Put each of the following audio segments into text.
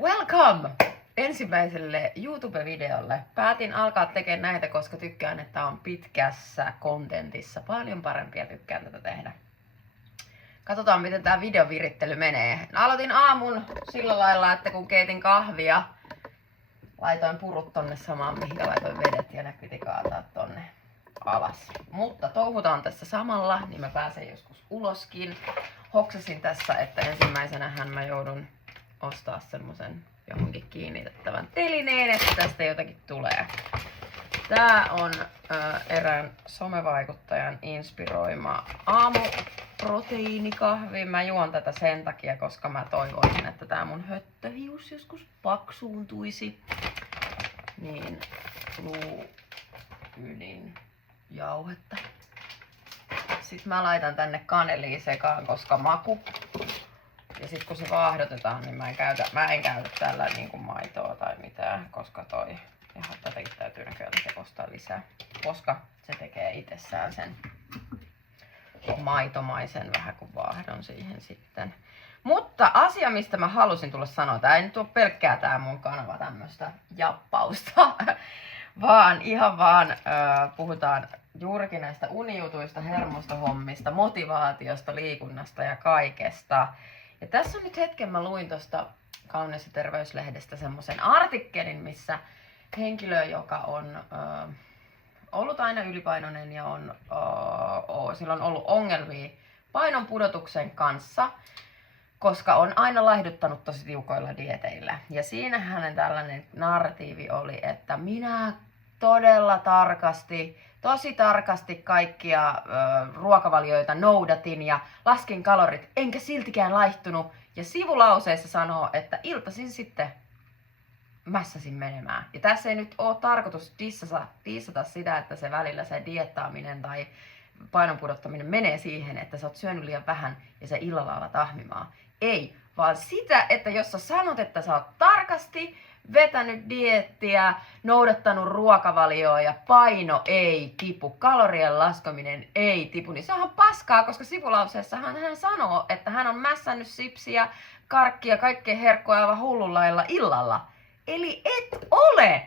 Welcome ensimmäiselle YouTube-videolle. Päätin alkaa tekemään näitä, koska tykkään, että on pitkässä kontentissa paljon parempi ja tykkään tätä tehdä. Katsotaan, miten tää videovirittely menee. Aloitin aamun sillä lailla, että kun keitin kahvia, laitoin purut tonne samaan, mihin laitoin vedet ja ne piti kaataa tonne alas. Mutta touhutaan tässä samalla, niin mä pääsen joskus uloskin. Hoksasin tässä, että ensimmäisenähän mä joudun ostaa semmosen johonkin kiinnitettävän telineen, että tästä jotakin tulee. Tää on erään somevaikuttajan inspiroima aamuproteiinikahvi. Mä juon tätä sen takia, koska mä toivoisin, että tää mun höttöhius joskus paksuuntuisi. Niin luuydinjauhetta. Sitten mä laitan tänne kaneliin sekaan, koska maku. Ja sitten kun se vaahdotetaan, niin mä en käytä tällä niinku maitoa tai mitään, koska ihan tätäkin täytyy näköjään sekoittaa lisää. Koska se tekee itsessään sen maitomaisen vähän kuin vaahdon siihen sitten. Mutta asia, mistä mä halusin tulla sanoa, tää ei nyt ole pelkkää tää mun kanava tämmöstä jappausta, vaan puhutaan juurikin näistä unijutuista, hermostohommista, motivaatiosta, liikunnasta ja kaikesta. Ja tässä on nyt hetken, mä luin tuosta Kauneus- ja terveyslehdestä semmoisen artikkelin, missä henkilö, joka on ollut aina ylipainoinen ja sillä on ollut ongelmia painon pudotuksen kanssa, koska on aina laihduttanut tosi tiukoilla dieteillä. Ja siinä hänen tällainen narratiivi oli, että minä todella tosi tarkasti kaikkia ruokavalioita noudatin ja laskin kalorit, enkä siltikään laihtunut. Ja sivulauseessa sanoo, että iltaisin sitten mässäsin menemään. Ja tässä ei nyt ole tarkoitus dissata sitä, että se välillä se diettaaminen tai painon pudottaminen menee siihen, että sä oot syönyt liian vähän ja se illalla alat ahmimaan. Ei, vaan sitä, että jos sä sanot, että sä oot tarkasti vetänyt dieettiä, noudattanut ruokavalioa ja paino ei tipu, kalorien laskaminen ei tipu, niin se onhan paskaa, koska sivulauseessahan hän sanoo, että hän on mässännyt sipsiä, karkkia, kaikkea herkkoa aivan hullunlailla illalla. Eli et ole!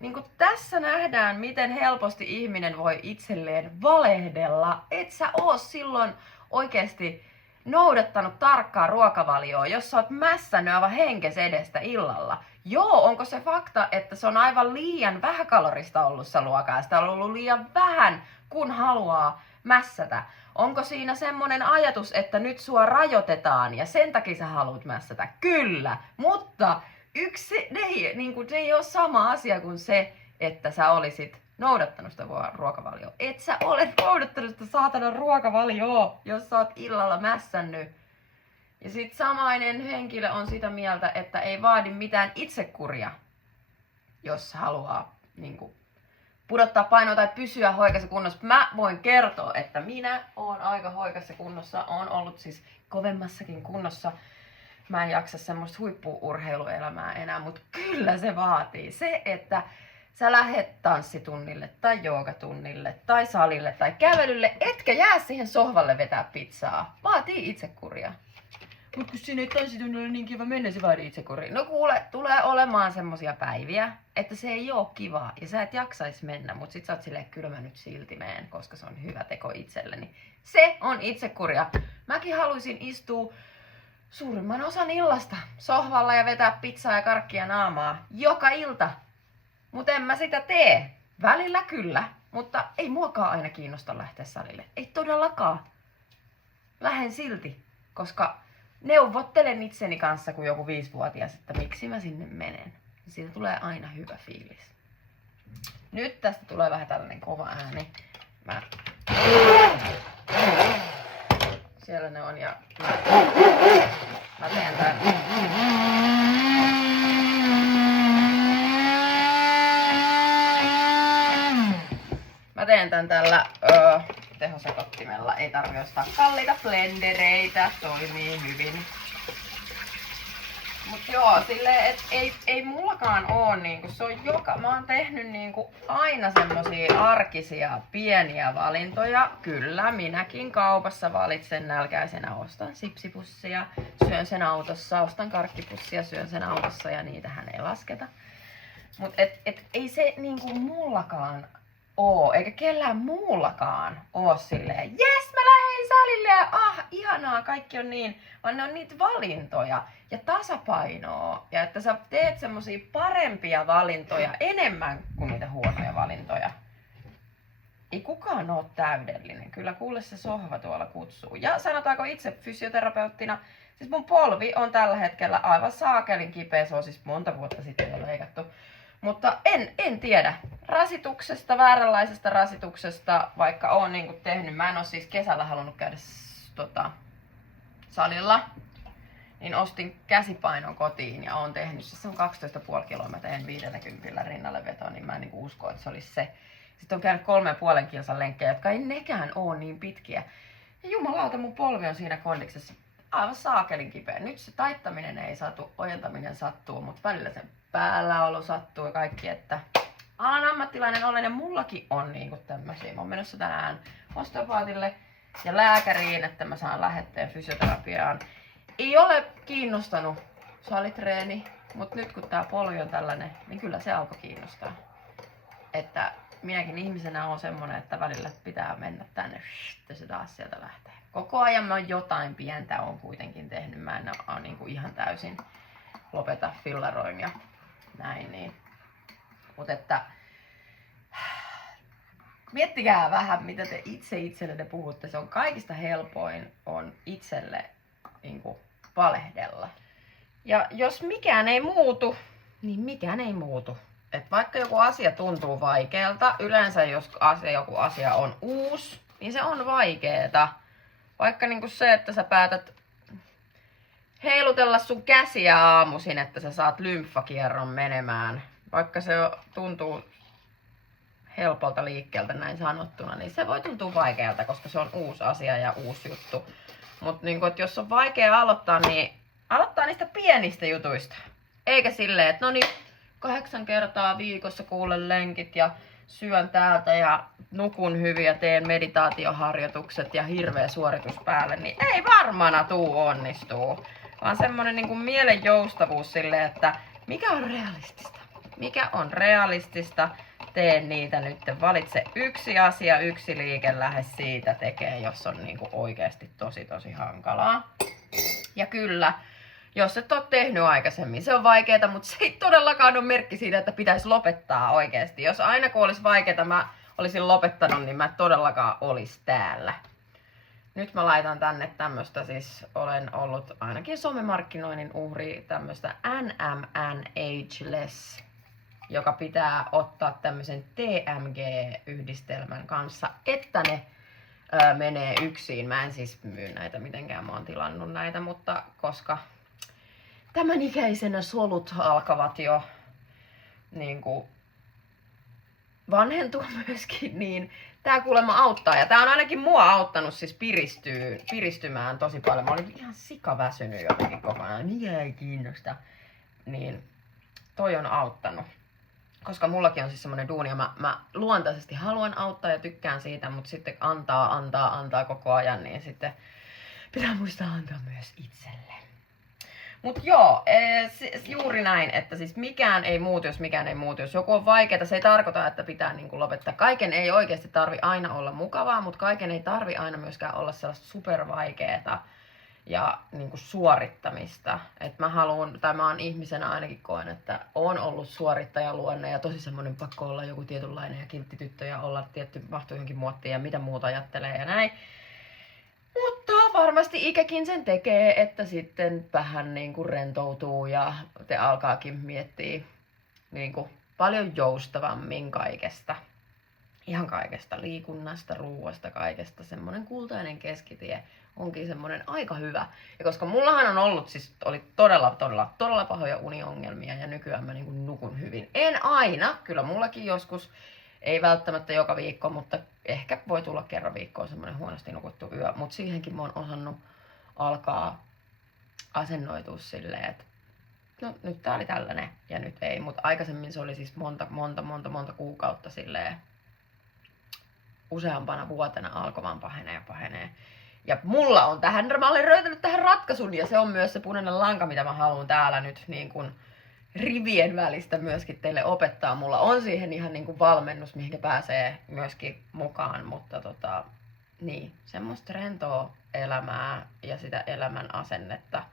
Niin kuin tässä nähdään, miten helposti ihminen voi itselleen valehdella. Et sä oo silloin oikeasti noudattanut tarkkaa ruokavalioa, jos sä oot mässännyt aivan henkes edestä illalla. Joo, onko se fakta, että se on aivan liian vähäkalorista ollut se ruoka ja sitä on ollut liian vähän, kun haluaa mässätä? Onko siinä semmonen ajatus, että nyt sua rajoitetaan ja sen takia sä haluat mässätä? Kyllä, mutta se ei ole sama asia kuin se, että sä olisit noudattanut sitä ruokavalioa. Et sä ole noudattanut sitä saatanan ruokavalioa, jos sä oot illalla mässännyt. Ja sit samainen henkilö on sitä mieltä, että ei vaadi mitään itsekuria, jos haluaa pudottaa painoa tai pysyä hoikassa kunnossa. Mä voin kertoa, että minä oon aika hoikassa kunnossa, oon ollut siis kovemmassakin kunnossa. Mä en jaksa semmoista huippu-urheiluelämää enää, mutta kyllä se vaatii se, että sä lähet tanssitunnille tai joogatunnille tai salille tai kävelylle, etkä jää siihen sohvalle vetää pizzaa. Vaatii itsekuria. Mut kun siinä ei tanssitunnille niin kiva mennä, se vaatii itsekuria. No kuule, tulee olemaan semmosia päiviä, että se ei oo kivaa ja sä et jaksais mennä, mut sit sä oot silleen, kyllä mä nyt silti meen, koska se on hyvä teko itselleni. Se on itsekuria. Mäkin haluaisin istua suurimman osan illasta sohvalla ja vetää pizzaa ja karkkia naamaa joka ilta. Mutta en mä sitä tee. Välillä kyllä, mutta ei muakaan aina kiinnosta lähteä salille. Ei todellakaan. Lähden silti, koska neuvottelen itseni kanssa kuin joku 5-vuotias, että miksi mä sinne menen. Siitä tulee aina hyvä fiilis. Nyt tästä tulee vähän tällainen kova ääni. Siellä ne on ja mä teen tän. Mä teen tän tällä tehosekottimella. Ei tarvi ostaa kalliita blendereitä, toimii hyvin. Mut joo, silleen, et ei mullakaan oo niinku, se on mä oon tehnyt niinku aina semmosia arkisia pieniä valintoja. Kyllä, minäkin kaupassa valitsen nälkäisenä, ostan sipsipussia, syön sen autossa, ostan karkkipussia, syön sen autossa ja niitähän ei lasketa. Mut ei se niinku mullakaan oo, eikä kellään muullakaan oo silleen, jes mä lähden salille ja ihanaa, kaikki on niin, vaan ne on niitä valintoja ja tasapainoa ja että sä teet semmosia parempia valintoja enemmän kuin niitä huonoja valintoja. Ei kukaan oo täydellinen, kyllä kuule se sohva tuolla kutsuu. Ja sanotaanko itse fysioterapeuttina, siis mun polvi on tällä hetkellä aivan saakelin kipeä, se on siis monta vuotta sitten jo leikattu. Mutta en tiedä. Rasituksesta, vääränlaisesta rasituksesta, vaikka oon niinku tehnyt, mä en oo siis kesällä halunnut käydä salilla, niin ostin käsipainon kotiin ja oon tehnyt, siis se on 12,5 kilometriä, 50 rinnalle vetoa, niin mä en niinku usko, että se olisi se. Sitten on käynyt 3,5 kilsan lenkkejä, jotka ei nekään oo niin pitkiä. Ja jumalauta, mun polvi on siinä kondiksessa aivan saakelin kipeä. Nyt se taittaminen ei saatu, ojentaminen sattuu, mutta välillä sen päälläolo sattuu ja kaikki, että alan ammattilainen olen ja mullakin on niinku tämmösiä. Mä oon menossa tänään osteopaatille ja lääkäriin, että mä saan lähetteen fysioterapiaan. Ei ole kiinnostanut salitreeni, mutta nyt kun tää polvi on tällainen, niin kyllä se alkoi kiinnostaa. Että minäkin ihmisenä on semmonen, että välillä pitää mennä tänne ja se taas sieltä lähtee. Koko ajan mä jotain pientä on kuitenkin tehnyt. Mä en ole niinku ihan täysin lopeta fillaroin ja näin. Niin. Mut että miettikää vähän, mitä te itsellenne puhutte. Se on kaikista helpoin on itselle niinku valehdella. Ja jos mikään ei muutu, niin mikään ei muutu. Et vaikka joku asia tuntuu vaikealta, yleensä jos joku asia on uusi, niin se on vaikeeta. Vaikka niinku se, että sä päätät heilutella sun käsiä aamuisin, että sä saat lymfakierron menemään. Vaikka se tuntuu helpolta liikkeeltä näin sanottuna, niin se voi tuntua vaikealta, koska se on uusi asia ja uusi juttu. Mutta niinku, jos on vaikea aloittaa, niin aloittaa niistä pienistä jutuista. Eikä silleen, että no niin, 8 kertaa viikossa kuulen lenkit ja syön täältä ja nukun hyvin ja teen meditaatioharjoitukset ja hirveä suoritus päälle, niin ei varmana onnistuu. Vaan semmonen niin kuin mielen joustavuus silleen, että mikä on realistista? Mikä on realistista? Tee niitä nyt. Valitse yksi asia, yksi liike, lähde siitä tekee, jos on niin kuin oikeasti tosi hankalaa. Ja kyllä, jos et ole tehnyt aikaisemmin, se on vaikeeta, mutta se ei todellakaan ole merkki siitä, että pitäisi lopettaa oikeasti. Jos aina kun olisi vaikeeta, mä olisin lopettanut, niin mä todellakaan olisi täällä. Nyt mä laitan tänne tämmöstä, siis olen ollut ainakin somemarkkinoinnin uhri, tämmöstä NMN Ageless, joka pitää ottaa tämmöisen TMG-yhdistelmän kanssa, että ne menee yksin. Mä en siis myy näitä mitenkään, mä oon tilannut näitä, mutta koska tämän ikäisenä solut alkavat jo niinku vanhentua myöskin, niin tää kuulemma auttaa. Ja tää on ainakin mua auttanut siis piristymään tosi paljon. Mä olin ihan sikaväsynyt jotenkin kokonaan, mikä ei kiinnosta. Niin toi on auttanut. Koska mullakin on siis semmonen duuni ja mä luontaisesti haluan auttaa ja tykkään siitä, mutta sitten antaa koko ajan, niin sitten pitää muistaa antaa myös itselle. Mut joo, juuri näin, että siis mikään ei muutu, jos mikään ei muutu. Jos joku on vaikeaa, se ei tarkoita, että pitää niinku lopettaa. Kaiken ei oikeasti tarvi aina olla mukavaa, mutta kaiken ei tarvi aina myöskään olla sellaista supervaikeeta ja niinku suorittamista. Et mä oon ihmisenä ainakin koen, että oon ollut suorittajaluonne ja tosi semmonen pakko olla joku tietynlainen ja kiltti tyttö ja olla tietty mahtuu johonkin muottiin ja mitä muuta ajattelee ja näin. Mutta varmasti ikäkin sen tekee, että sitten vähän niinku rentoutuu ja te alkaakin miettiä niinku paljon joustavammin kaikesta. Ihan kaikesta, liikunnasta, ruuasta, kaikesta. Semmonen kultainen keskitie onkin semmonen aika hyvä. Ja koska mullahan on ollut, siis oli todella pahoja uniongelmia ja nykyään mä niinku nukun hyvin. En aina, kyllä mullakin joskus. Ei välttämättä joka viikko, mutta ehkä voi tulla kerran viikkoon semmoinen huonosti nukuttu yö. Mutta siihenkin mä oon osannut alkaa asennoitua silleen, että no nyt tää oli tällainen ja nyt ei, mutta aikaisemmin se oli siis monta kuukautta silleen useampana vuotena alkoi vaan pahenee. Ja mulla on mä olen löytänyt tähän ratkaisun ja se on myös se punainen lanka, mitä mä haluan täällä nyt niin kuin rivien välistä myöskin teille opettaa. Mulla on siihen ihan niin kuin valmennus, mihinkä pääsee myöskin mukaan, mutta niin, semmoista rentoa elämää ja sitä elämän asennetta,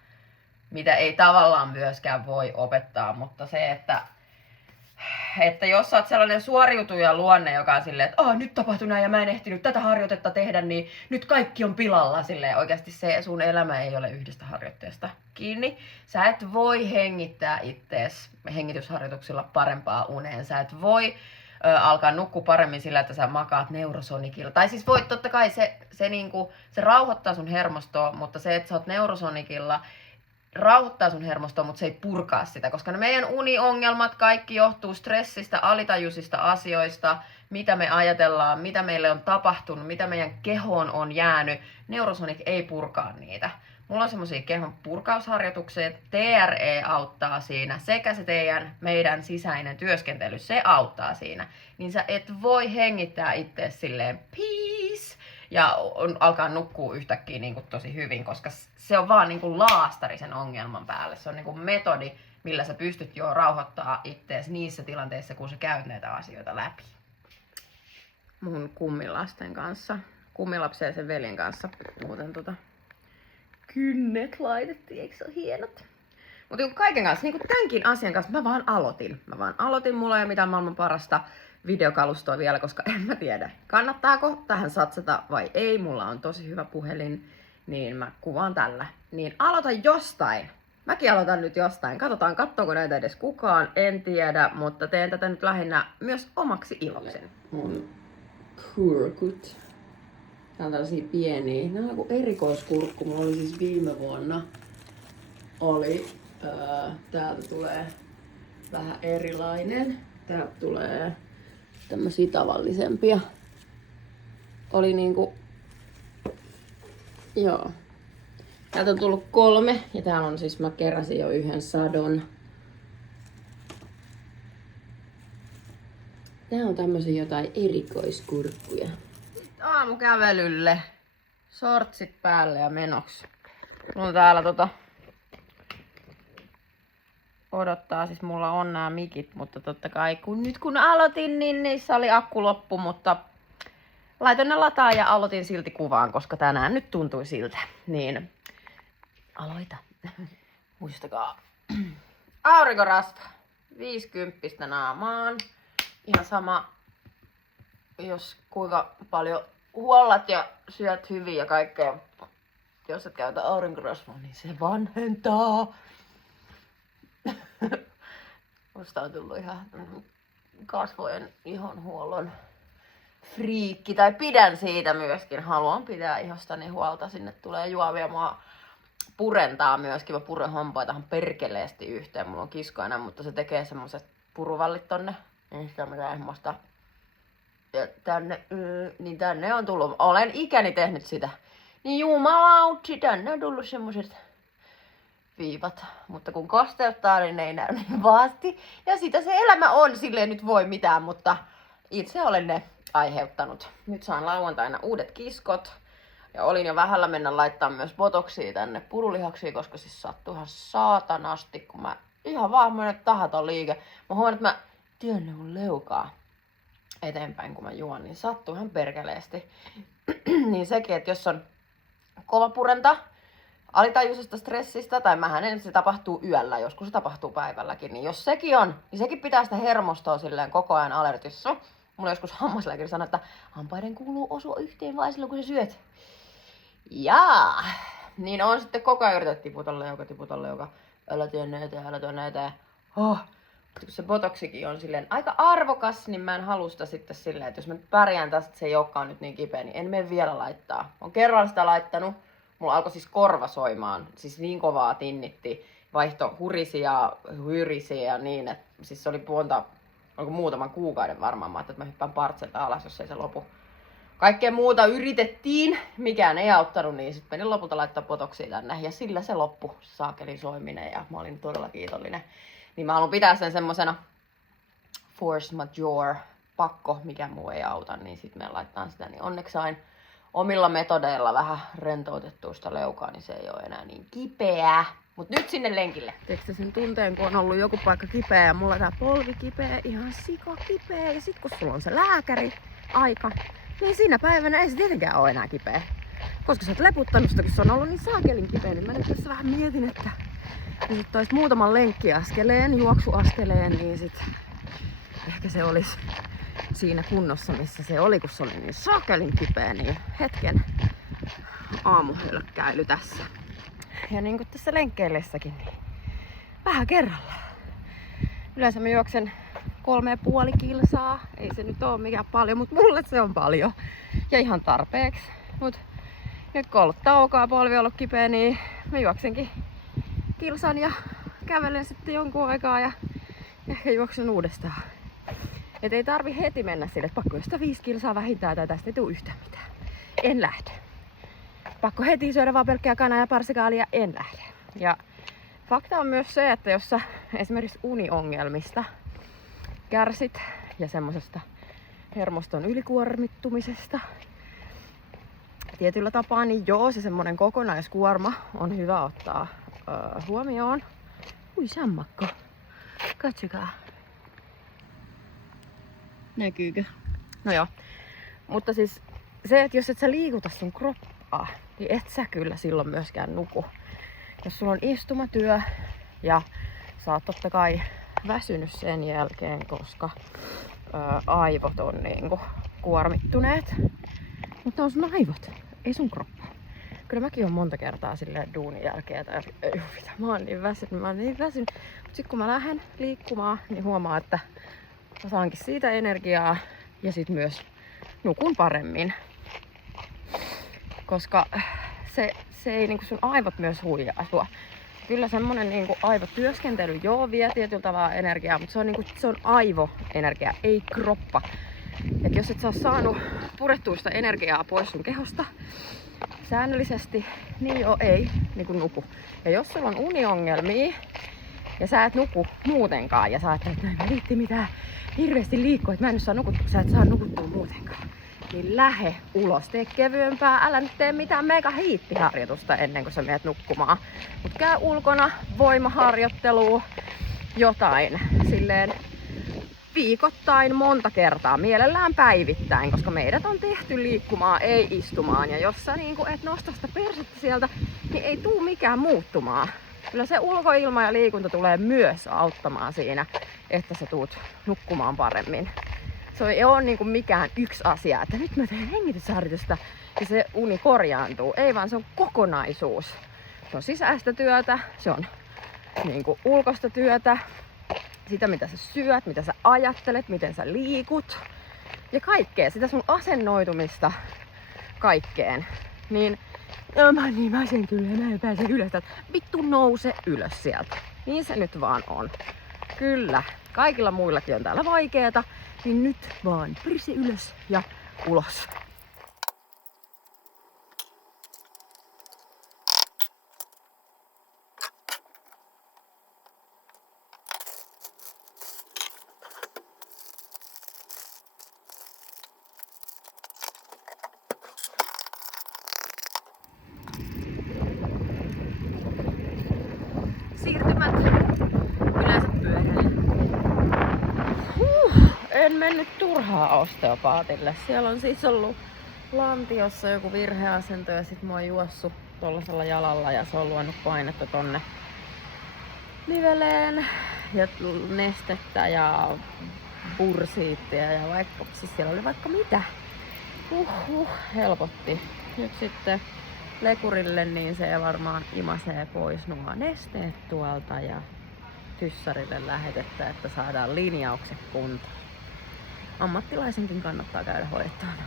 mitä ei tavallaan myöskään voi opettaa, mutta se, että jos sä oot sellainen suoriutuja luonne, joka on silleen, että nyt tapahtui näin ja mä en ehtinyt tätä harjoitetta tehdä, niin nyt kaikki on pilalla. Silleen oikeasti se sun elämä ei ole yhdestä harjoitteesta kiinni. Sä et voi hengittää ittees hengitysharjoituksilla parempaa uneen. Sä et voi alkaa nukkua paremmin sillä, että sä makaat neurosonikilla. Tai siis voit, totta kai se rauhoittaa sun hermostoa, mutta se, että sä oot neurosonikilla, rauhoittaa sun hermostoa, mutta se ei purkaa sitä, koska ne meidän uniongelmat kaikki johtuu stressistä, alitajuisista asioista, mitä me ajatellaan, mitä meille on tapahtunut, mitä meidän kehoon on jäänyt. Neurosonic ei purkaa niitä. Mulla on semmosia kehon purkausharjoituksia, TRE auttaa siinä, sekä se meidän sisäinen työskentely, se auttaa siinä. Niin sä et voi hengittää ittees silleen peace ja alkaa nukkua yhtäkkiä niin kuin tosi hyvin, koska se on vaan niin kuin laastari sen ongelman päälle. Se on niin kuin metodi, millä sä pystyt jo rauhoittaa ittees niissä tilanteissa, kun sä käyt näitä asioita läpi. Mun kummilasten kanssa, kummilapsen ja sen veljen kanssa, muuten kynnet laitettiin, eikö se ole hienot? Mutta kaiken kanssa, niin kuin tämänkin asian kanssa, mä vaan aloitin, mulla ei ole mitään maailman parasta videokalustoa vielä, koska en mä tiedä, kannattaako tähän satsata vai ei. Mulla on tosi hyvä puhelin, niin mä kuvaan tällä. Niin aloita jostain. Mäkin aloitan nyt jostain. Katsotaan, katsoako näitä edes kukaan, en tiedä, mutta teen tätä nyt lähinnä myös omaksi ilokseni. Mun kurkut. Tää on tällaisia pieniä. Nää on joku erikoiskurkku. Mulla oli siis viime vuonna. Täältä tulee vähän erilainen. Täältä tulee tämmösiä tavallisempia. Oli niinku... Joo. Täältä on tullut 3 ja täällä on siis, mä keräsin jo 1 sadon. Tää on tämmösiä jotain erikoiskurkkuja. Aamukävelylle. Shortsit päälle ja menoksi. Mulla on täällä odottaa, siis mulla on nämä mikit, mutta totta kai kun aloitin, niin niissä oli akku loppu, mutta laitoin ne lataa ja aloitin silti kuvaan, koska tänään nyt tuntui siltä. Niin aloita. Muistakaa. Aurinkorasva. 50 naamaan. Ihan sama, jos kuinka paljon huollat ja syöt hyvin ja kaikkea. Jos et käytä aurinkorasvaa, niin se vanhentaa. Musta on tullut ihan kasvojen ihonhuollon friikki, tai pidän siitä myöskin. Haluan pitää ihostani huolta, sinne tulee juovia. Mua purentaa myöskin, mä puren hampaitahan perkeleesti yhteen. Mulla on kiskoinen, mutta se tekee semmoset puruvallit tonne. Niin sitä mä semmoista. Ja tänne on tullut, olen ikäni tehnyt sitä. Niin jumalautti, tänne on tullut semmoset viivat, mutta kun kosteuttaa, niin ne ei näy niin vaasti. Ja sitä se elämä on, silleen nyt voi mitään, mutta itse olen ne aiheuttanut. Nyt saan lauantaina uudet kiskot. Ja olin jo vähällä mennä laittaa myös botoksia tänne purulihaksiin, koska siis sattuu ihan saatanasti, kun mä ihan vaan monen tahaton liike. Mä huomaan, että mä työnnän mun leukaa eteenpäin, kun mä juon, niin sattuu ihan perkeleesti. Niin sekin, että jos on kova purenta, alitajuisesta stressistä, tai se tapahtuu yöllä, joskus se tapahtuu päivälläkin, niin jos sekin on, niin sekin pitää sitä hermostoa silleen koko ajan alertissa. Mulla joskus hammaslääkäri sanoi, että hampaiden kuuluu osua yhteen vain silloin, kun sä syöt. Jaa! Niin on sitten koko ajan yritetty tiputalla joka älä työ näitä. Mutta kun se botoksikin on silleen aika arvokas, niin mä en halua sitä sitten silleen, että jos mä nyt pärjään tästä, että se ei olekaan nyt niin kipeä, niin en mene vielä laittaa. Mä oon kerran sitä laittanut. Mulla alkoi siis korva soimaan, siis niin kovaa tinnitti, vaihto hurisi ja hyrisi ja niin, että siis se oli muutaman kuukauden varmaan. Mä ajattelin, että mä hyppään partselta alas, jos ei se Kaikkea muuta yritettiin, mikään ei auttanut, niin sitten menin lopulta laittaa botoksia tänne. Ja sillä se loppui, saakeli soiminen, ja mä olin todella kiitollinen. Niin mä haluan pitää sen semmosena force majeure, pakko, mikä muu ei auta, niin sitten me laittaa sitä. Niin onneksi sain omilla metodeilla vähän rentoutettua sitä leukaa, niin se ei ole enää niin kipeää. Mut nyt sinne lenkille. Tiedätkö sen tunteen, kun on ollut joku paikka kipeä ja mulla tää polvi kipeä, ihan sika kipeä. Ja sit kun sulla on se lääkäri aika, niin siinä päivänä ei se tietenkään ole enää kipeä. Koska sä oot leputtanut sitä, kun se on ollut niin saakelin kipeä, niin mä nyt tässä vähän mietin, että jos otais muutaman lenkkiaskeleen, juoksuaskeleen, niin sit ehkä se olisi siinä kunnossa, missä se oli, kun se oli niin saakelin kipeä, niin hetken aamuhölkkäily tässä. Ja niin kuin tässä lenkkeillessäkin, niin vähän kerrallaan. Yleensä mä juoksen 3,5 kilsaa. Ei se nyt oo mikään paljon, mutta mulle se on paljon. Ja ihan tarpeeksi. Mut nyt kun on ollut taukoa ja polvi on ollut kipeä, niin mä juoksenkin kilsan ja kävelen sitten jonkun aikaa ja ehkä juoksen uudestaan. Et ei tarvi heti mennä sille, että pakko sitä 5 kilsaa vähintään tai tästä ei tule yhtään mitään. En lähde. Pakko heti syödä vaan pelkkää kanaa ja parsikaalia, en lähde. Ja fakta on myös se, että jos sä esimerkiksi uniongelmista kärsit ja semmosesta hermoston ylikuormittumisesta tietyllä tapaa, niin joo, se semmonen kokonaiskuorma on hyvä ottaa huomioon. Ui sammakko, katsokaa. Näkyykö? No joo, mutta siis se, että jos et sä liikuta sun kroppaa, niin et sä kyllä silloin myöskään nuku. Jos sulla on istumatyö ja sä oot totta kai väsynyt sen jälkeen, koska aivot on niinku kuormittuneet. Mutta on sun aivot, ei sun kroppa. Kyllä mäkin on monta kertaa silleen duunin jälkeen, tai ei mitä, mä oon niin väsynyt. Mut sit kun mä lähden liikkumaan, niin huomaa, että mä saankin siitä energiaa ja sit myös nukun paremmin. Koska se ei niinku sun aivot myös huijaa sua. Kyllä semmonen niinku aivotyöskentely joo vie tietyllä tavalla energiaa, mutta se on aivoenergia, ei kroppa. Et jos et sä oo saanut purettua sitä energiaa pois sun kehosta säännöllisesti, niin joo ei niinku nuku. Ja jos sulla on uniongelmia ja sä et nuku muutenkaan ja sä ajattelet, että mä viitti mitään hirveästi liikkua, että mä en nyt saa nukuttua, sä et saa nukuttua muutenkaan. Niin lähe ulos, tee kevyempää, älä nyt tee mitään mega hiittiharjoitusta ennen kuin sä menet nukkumaan. Mut käy ulkona, voimaharjoittelua, jotain silleen viikoittain monta kertaa, mielellään päivittäin, koska meidät on tehty liikkumaan, ei istumaan. Ja jos sä niinku et nosta sitä persettä sieltä, niin ei tuu mikään muuttumaan. Kyllä se ulkoilma ja liikunta tulee myös auttamaan siinä, että sä tuut nukkumaan paremmin. Se ei ole niinku mikään yksi asia, että nyt mä teen hengitysharjoitusta ja se uni korjaantuu. Ei vaan se on kokonaisuus. Se on sisäistä työtä, se on niinku ulkoista työtä, sitä mitä sä syöt, mitä sä ajattelet, miten sä liikut ja kaikkea, sitä sun asennoitumista kaikkeen. Niin mä oon niin väsen kyllä, mä en pääse ylös. Vittu nouse ylös sieltä. Niin se nyt vaan on. Kyllä, kaikilla muillakin on täällä vaikeeta, niin nyt vaan pirsi ylös ja ulos. Siirtymät yleensä pyörällä. En mennyt turhaa osteopaatille. Siellä on siis ollut lantiossa joku virheasento ja sit mä oon juossut tollasella jalalla ja se on luonut painetta tonne niveleen ja nestettä ja bursiittia ja vaikka, siis siellä oli vaikka mitä. Helpotti. Nyt sitten lekurille, niin se varmaan imasee pois nuo nesteet tuolta ja tyssarille lähetettä, että saadaan linjaukset kuntoon. Ammattilaisenkin kannattaa käydä hoidettavana.